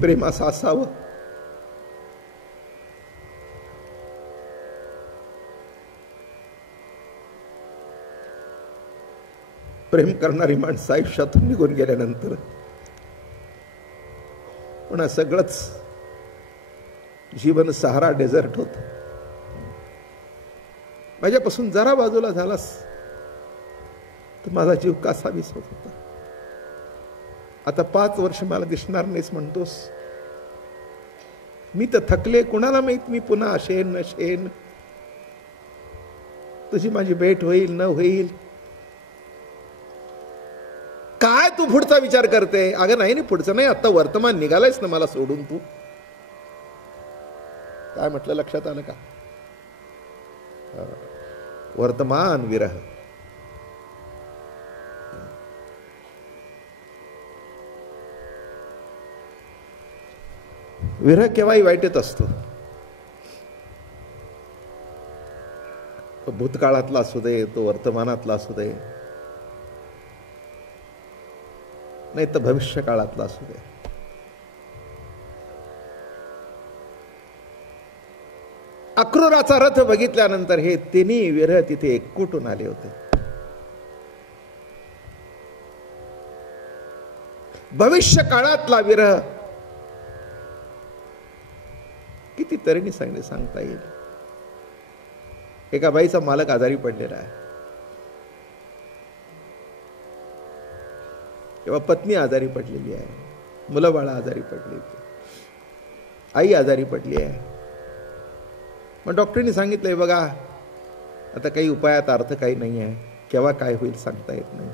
प्रेम असं असावं. प्रेम करणारी माणसं आयुष्यातून निघून गेल्यानंतर पुन्हा सगळंच जीवन सहारा डेझर्ट होत. माझ्यापासून जरा बाजूला झालास तर माझा जीव कासावीस होत होता. आता 5 वर्ष मला दिसणार नाहीस म्हणतोस. मी तर थकले, कुणाला माहित मी पुन्हा असेन नसेन, तुझी माझी भेट होईल न होईल. काय तू पुढचा विचार करते? अगं नाही पुढचं नाही, आता वर्तमान निघालायस ना मला सोडून तू. काय म्हटलं लक्षात आलं का? वर्तमान विरह. विरह केव्हाही वाईटच असतो. तो भूतकाळातला असू दे, तो वर्तमानातला असू दे, नाही तर भविष्य काळातला असू दे. अक्रूराचा रथ बघितल्यानंतर हे तिन्ही विरह तिथे एकूटून आले होते. भविष्य काळातला विरह किती तऱ्हेने सांगता येईल. एका बाईचा मालक आजारी पडलेला आहे किंवा पत्नी आजारी पडलेली आहे, मुलं बाळा आजारी पडलेली, आई आजारी पडली आहे. मग डॉक्टरनी सांगितलंय बघा आता काही उपायात अर्थ काही नाही आहे, केव्हा काय होईल सांगता येत नाही.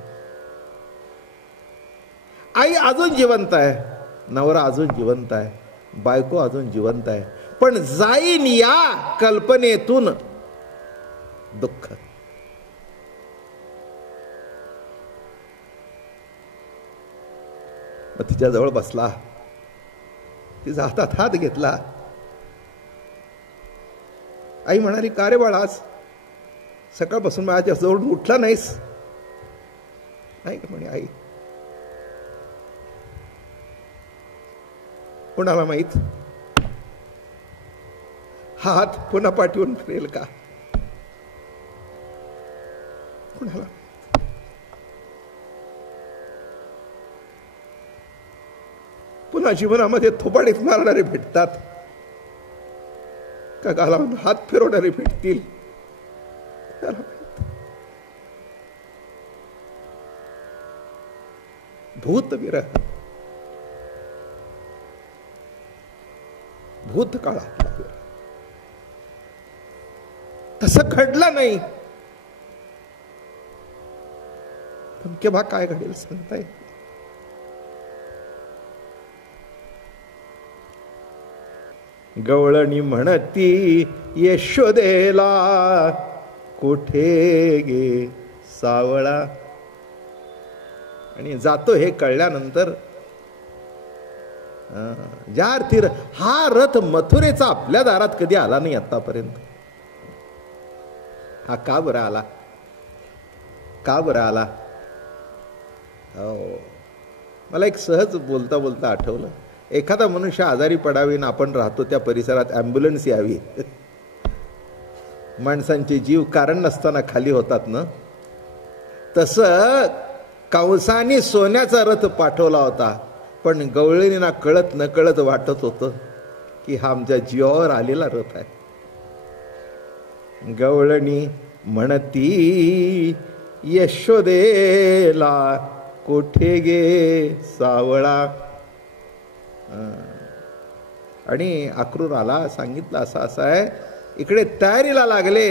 आई अजून जिवंत आहे, नवरा अजून जिवंत आहे, बायको अजून जिवंत आहे, पण जाईन या कल्पनेतून दुःख. मग तिच्या जवळ बसला, तिचा हातात हात घेतला. आई म्हणाली, का रे बाळा, आज सकाळपासून माझ्या जवळ उठला नाहीस? नाही का म्हणे, आई कुणाला माहित हात पुन्हा पाठवून फिरेल का? कुणाला? पुन्हा जीवनामध्ये थोबाडीत मारणारे भेटतात का गालावून हात फिरवणारे भेटतील? भूतविरह, भूतकाळातला विरह. तसं घडलं नाही, पण केव्हा काय घडेल सांगता येत. गवळणी म्हणती यशोदेला, कुठे गे सावळा. आणि जातो हे कळल्यानंतर ज्या अर्थी हा रथ मथुरेचा आपल्या दारात कधी आला नाही आतापर्यंत. हा का बरं आला? का बरं आला? हो, मला एक सहज बोलता बोलता आठवलं. एखादा मनुष्य आजारी पडावी ना आपण राहतो त्या परिसरात ॲम्ब्युलन्स यावी. माणसांचे जीव कारण नसताना खाली होतात ना, तसं कंसाने सोन्याचा रथ पाठवला होता, पण गवळणींना कळत न कळत वाटत होतं की हा आमच्या जीवावर आलेला रथ आहे. गवळणी म्हणती यशोदेला, कोठे गे सावळा. आणि अक्रूराला सांगितलं असं असं आहे. इकडे तयारीला लागले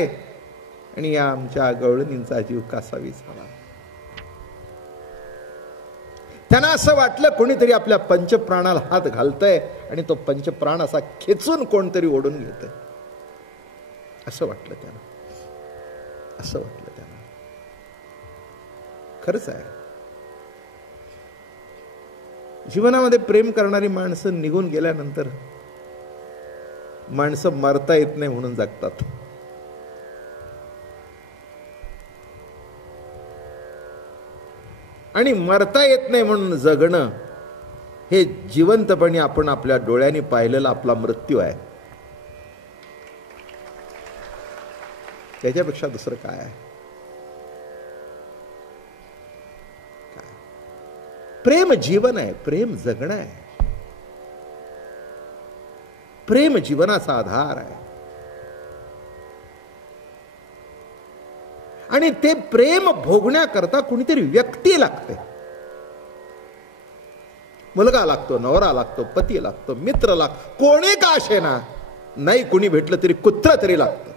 आणि या आमच्या गवळणींचा जीव कासावी झाला. त्यांना असं वाटलं कोणीतरी आपल्या पंचप्राणाला हात घालतंय आणि तो पंचप्राण असा खेचून कोणतरी ओढून घेतंय, असं वाटलं त्यांना. असं वाटलं त्यांना. खरंच आहे, जीवनामध्ये प्रेम करणारी माणसं निघून गेल्यानंतर माणसं मरता येत नाही म्हणून जगतात. आणि मरता येत नाही म्हणून जगणं हे जिवंतपणे आपण आपल्या डोळ्यांनी पाहिलेला आपला मृत्यू आहे. त्याच्यापेक्षा दुसरं काय आहे? प्रेम जीवन आहे, प्रेम जगणं आहे, प्रेम जीवनाचा आधार आहे. आणि ते प्रेम भोगण्याकरता कुणीतरी व्यक्ती लागते. मुलगा लागतो, नवरा लागतो, पती लागतो, मित्र लागतो, कोणी का असे ना, नाही कुणी भेटलं तरी कुत्र तरी लागतं.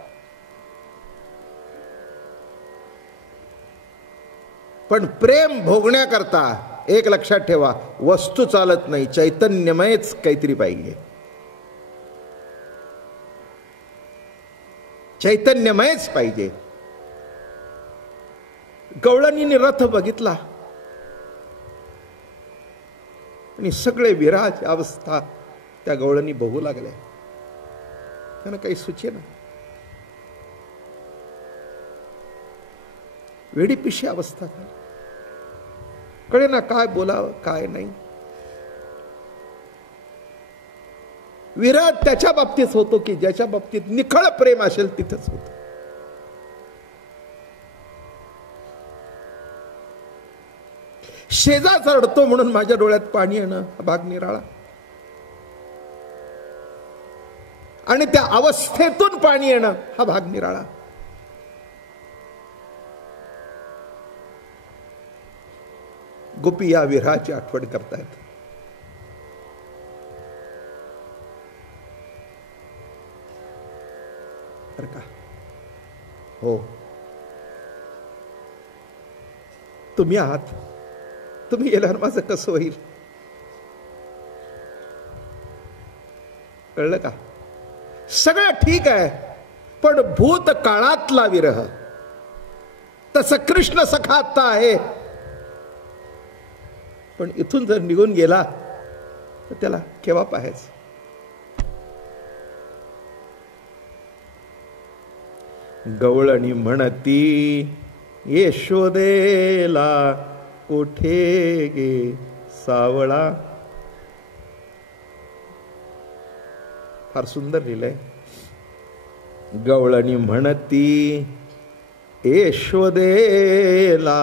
पण प्रेम भोगण्याकरता एक लक्षात ठेवा, वस्तू चालत नाही, चैतन्यमयच काहीतरी पाहिजे. चैतन्यमयच पाहिजे. गवळणीने रथ बघितला आणि सगळे विराज अवस्था त्या गवळणी बघू लागल्या. त्यांना काही सुचेना. वेडीपिशी अवस्था कळे ना, काय बोलावं काय नाही. विराट त्याच्या बाबतीत होतो की ज्याच्या बाबतीत निखळ प्रेम असेल तिथंच होत. शेजार चढतो म्हणून माझ्या डोळ्यात पाणी येणं हा भाग निराळा. आणि त्या अवस्थेतून पाणी येणं हा भाग निराळा. गोपी या विरहाची आठवण करतायत. बर का? हो, तुम्ही आहात. तुम्ही गेल्यावर माझं कसं होईल? कळलं का? सगळं ठीक आहे, पण भूतकाळातला विरह तसं कृष्ण सखात आहे. पण इथून जर निघून गेला तर त्याला केव्हा पाहायचं? गवळणी म्हणती यशोदेला कोठे गे सावळा. फार सुंदर लिहिलंय. गवळणी म्हणती यशोदेला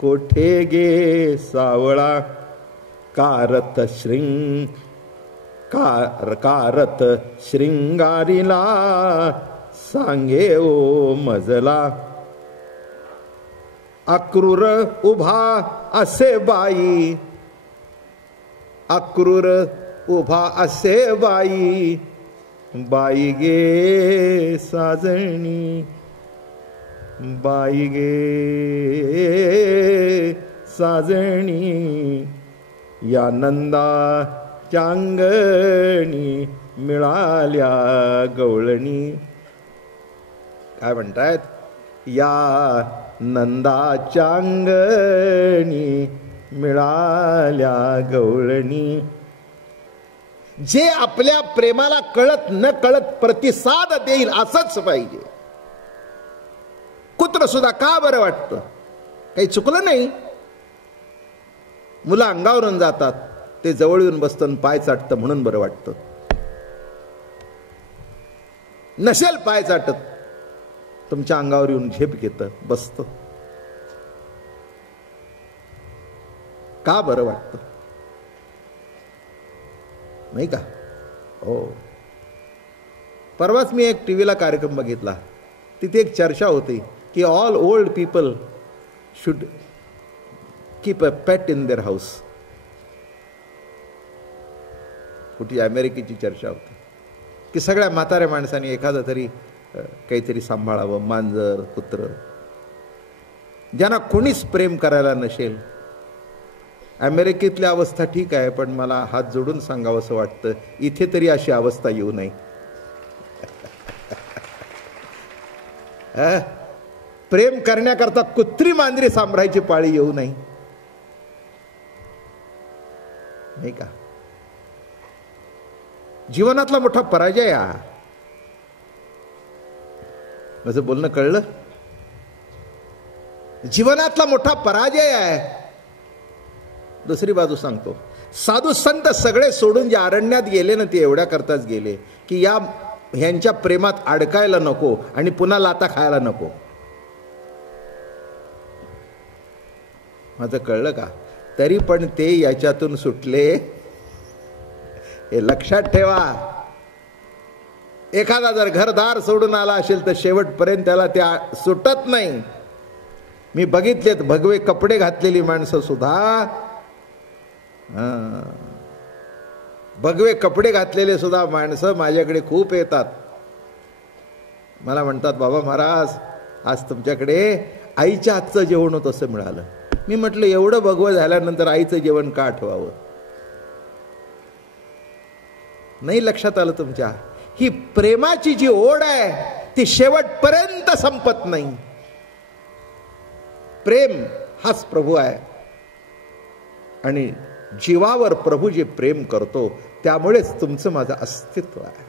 कोठे गे सावळा. कारत श्रृंगारीला सांगे ओ मजला. अक्रूर उभा असे बाई, अक्रूर उभा असे बाई. बाई गे साजणी, बाई गे साजणी. या नंदा चांगणी मिळाल्या गवळणी. काय म्हणतायत? या नंदाच्या अंगणी मिळाल्या गवळणी. जे आपल्या प्रेमाला कळत न कळत प्रतिसाद देईल असंच पाहिजे. कुत्र सुद्धा का बरं वाटतं? काही चुकलं नाही. मुलं अंगावरून जातात, ते जवळ येऊन बसतं, पाय चाटतं म्हणून बरं वाटतं. नसेल पाय चाटत, तुमच्या अंगावर येऊन झेप घेतं, बसतं, का बरं वाटतं? नाही का? हो. परवाच मी एक टीव्हीला कार्यक्रम बघितला. तिथे एक चर्चा होती की all old people should keep a pet in their house. कुठे अमेरिकेची चर्चा होती की सगळ्या म्हाताऱ्या माणसांनी एखादं तरी काहीतरी सांभाळावं, मांजर, कुत्र. ज्यांना कोणीच प्रेम करायला नसेल. अमेरिकेतली अवस्था ठीक आहे, पण मला हात जोडून सांगावं असं वाटतं, इथे तरी अशी अवस्था येऊ नये. प्रेम करण्याकरता कुत्री मांजरी सांभाळायची पाळी येऊ नये. नाही का? जीवनातला मोठा पराजय आहे. माझं बोलणं कळलं? जीवनातला मोठा पराजय आहे. दुसरी बाजू सांगतो. साधू संत सगळे सोडून जे अरण्यात गेले ना, ते एवढ्या करताच गेले की ह्यांच्या प्रेमात अडकायला नको आणि पुन्हा लाता खायला नको. माझं कळलं का? तरी पण ते याच्यातून सुटले, हे लक्षात ठेवा. एखादा जर घरदार सोडून आला असेल तर शेवटपर्यंत त्याला त्या सुटत नाही. मी बघितलेत भगवे कपडे घातलेली माणसं सुद्धा, भगवे कपडे घातलेले सुद्धा माणसं माझ्याकडे खूप येतात. मला म्हणतात, बाबा महाराज आज तुमच्याकडे आईच्या हातचं जेवण होतं असं मिळालं. मी म्हटलं, एवढं भगवं झाल्यानंतर आईचं जेवण का आठवावं? नाही लक्षात आलं तुमच्या? ही प्रेमाची जी ओढ आहे ती शेवटपर्यंत संपत नाही. प्रेम हाच प्रभू आहे आणि जीवावर प्रभू जे प्रेम करतो त्यामुळेच तुमचं माझं अस्तित्व आहे.